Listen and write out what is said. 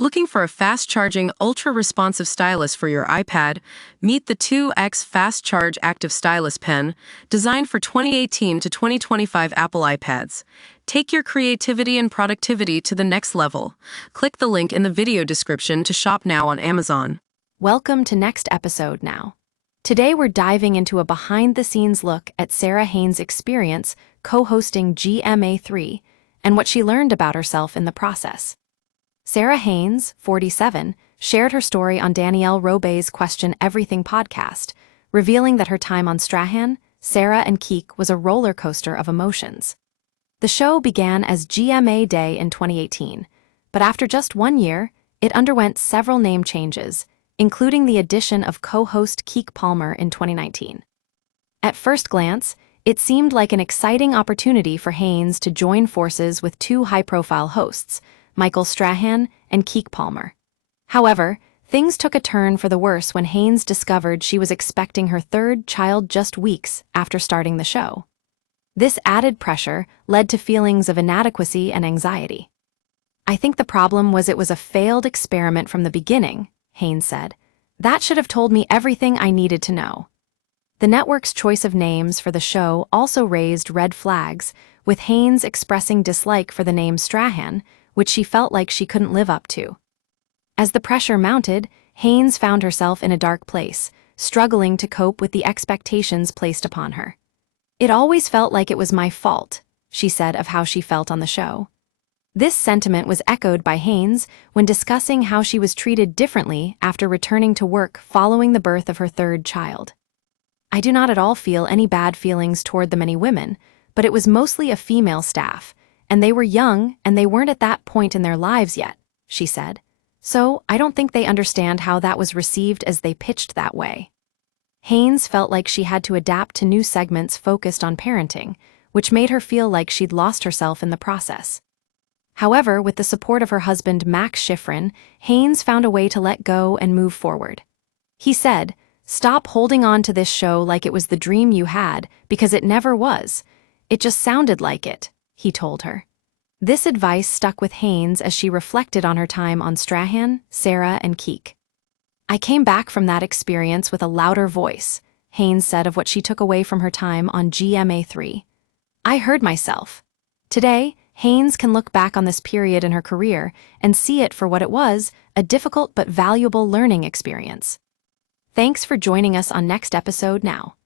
Looking for a fast-charging, ultra-responsive stylus for your iPad? Meet the 2X Fast Charge Active Stylus Pen, designed for 2018 to 2025 Apple iPads. Take your creativity and productivity to the next level. Click the link in the video description to shop now on Amazon. Welcome to Next Episode Now. Today we're diving into a behind-the-scenes look at Sara Haines' experience co-hosting GMA3 and what she learned about herself in the process. Sara Haines, 47, shared her story on Danielle Robey's Question Everything podcast, revealing that her time on Strahan, Sara and Keek was a roller coaster of emotions. The show began as GMA Day in 2018, but after just 1 year, it underwent several name changes, including the addition of co-host Keek Palmer in 2019. At first glance, it seemed like an exciting opportunity for Haines to join forces with two high-profile hosts, Michael Strahan and Keek Palmer. However, things took a turn for the worse when Haines discovered she was expecting her third child just weeks after starting the show. This added pressure led to feelings of inadequacy and anxiety. "I think the problem was it was a failed experiment from the beginning," Haines said. "That should have told me everything I needed to know." The network's choice of names for the show also raised red flags, with Haines expressing dislike for the name Strahan, which she felt like she couldn't live up to. As the pressure mounted, Haines found herself in a dark place, struggling to cope with the expectations placed upon her. "It always felt like it was my fault," she said of how she felt on the show. This sentiment was echoed by Haines when discussing how she was treated differently after returning to work following the birth of her third child. "I do not at all feel any bad feelings toward the many women, but it was mostly a female staff, and they were young and they weren't at that point in their lives yet," she said. "So I don't think they understand how that was received as they pitched that way." Haines felt like she had to adapt to new segments focused on parenting, which made her feel like she'd lost herself in the process. However, with the support of her husband Max Schifrin, Haines found a way to let go and move forward. He said, "Stop holding on to this show like it was the dream you had, because it never was. It just sounded like it," he told her. This advice stuck with Haines as she reflected on her time on Strahan, Sara, and Keek. "I came back from that experience with a louder voice," Haines said of what she took away from her time on GMA3. "I heard myself." Today, Haines can look back on this period in her career and see it for what it was, a difficult but valuable learning experience. Thanks for joining us on Next Episode Now.